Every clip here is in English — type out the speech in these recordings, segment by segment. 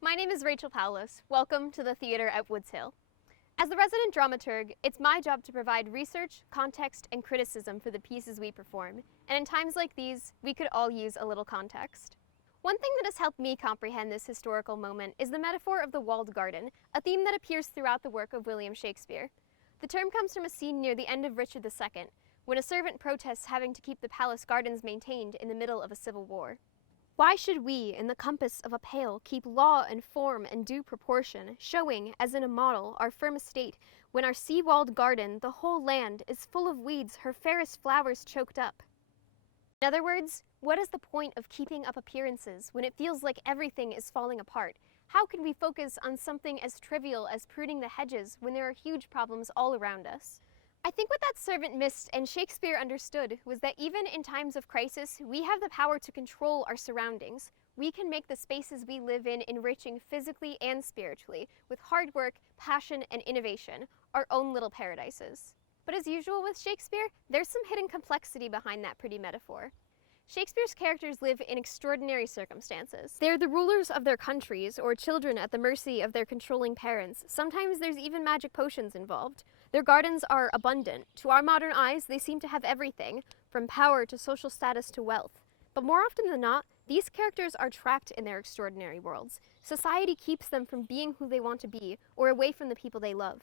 My name is Rachael Powles. Welcome to the theater at Woodshill. As the resident dramaturg, it's my job to provide research, context, and criticism for the pieces we perform, and in times like these, we could all use a little context. One thing that has helped me comprehend this historical moment is the metaphor of the walled garden, a theme that appears throughout the work of William Shakespeare. The term comes from a scene near the end of Richard II, when a servant protests having to keep the palace gardens maintained in the middle of a civil war. Why should we, in the compass of a pale, keep law and form and due proportion, showing, as in a model, our firm estate, when our sea-walled garden, the whole land, is full of weeds, her fairest flowers choked up? In other words, what is the point of keeping up appearances when it feels like everything is falling apart? How can we focus on something as trivial as pruning the hedges when there are huge problems all around us? I think what that servant missed and Shakespeare understood was that even in times of crisis, we have the power to control our surroundings. We can make the spaces we live in enriching physically and spiritually with hard work, passion, and innovation, our own little paradises. But as usual with Shakespeare, there's some hidden complexity behind that pretty metaphor. Shakespeare's characters live in extraordinary circumstances. They're the rulers of their countries, or children at the mercy of their controlling parents. Sometimes there's even magic potions involved. Their gardens are abundant. To our modern eyes, they seem to have everything, from power to social status to wealth. But more often than not, these characters are trapped in their extraordinary worlds. Society keeps them from being who they want to be, or away from the people they love.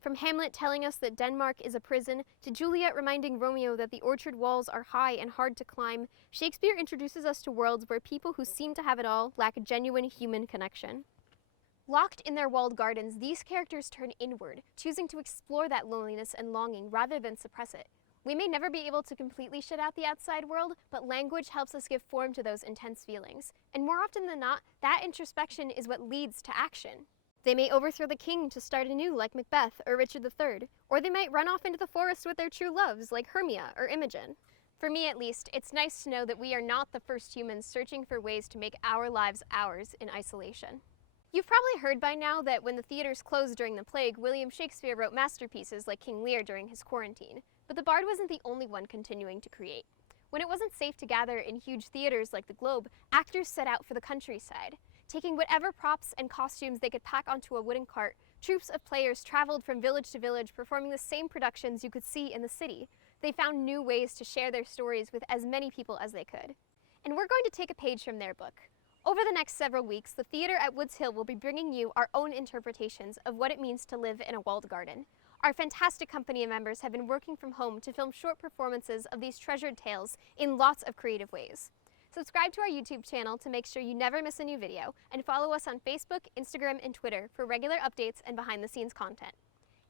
From Hamlet telling us that Denmark is a prison, to Juliet reminding Romeo that the orchard walls are high and hard to climb, Shakespeare introduces us to worlds where people who seem to have it all lack a genuine human connection. Locked in their walled gardens, these characters turn inward, choosing to explore that loneliness and longing rather than suppress it. We may never be able to completely shut out the outside world, but language helps us give form to those intense feelings. And more often than not, that introspection is what leads to action. They may overthrow the king to start anew like Macbeth or Richard III, or they might run off into the forest with their true loves like Hermia or Imogen. For me at least, it's nice to know that we are not the first humans searching for ways to make our lives ours in isolation. You've probably heard by now that when the theaters closed during the plague, William Shakespeare wrote masterpieces like King Lear during his quarantine. But the bard wasn't the only one continuing to create. When it wasn't safe to gather in huge theaters like the Globe, actors set out for the countryside. Taking whatever props and costumes they could pack onto a wooden cart, troops of players traveled from village to village performing the same productions you could see in the city. They found new ways to share their stories with as many people as they could. And we're going to take a page from their book. Over the next several weeks, the theater at Woodshill will be bringing you our own interpretations of what it means to live in a walled garden. Our fantastic company members have been working from home to film short performances of these treasured tales in lots of creative ways. Subscribe to our YouTube channel to make sure you never miss a new video, and follow us on Facebook, Instagram, and Twitter for regular updates and behind-the-scenes content.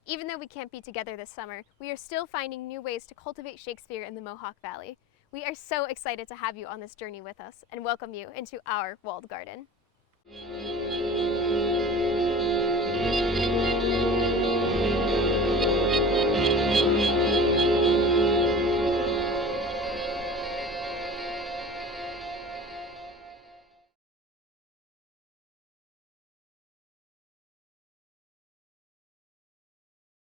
Even though we can't be together this summer, we are still finding new ways to cultivate Shakespeare in the Mohawk Valley. We are so excited to have you on this journey with us and welcome you into our walled garden.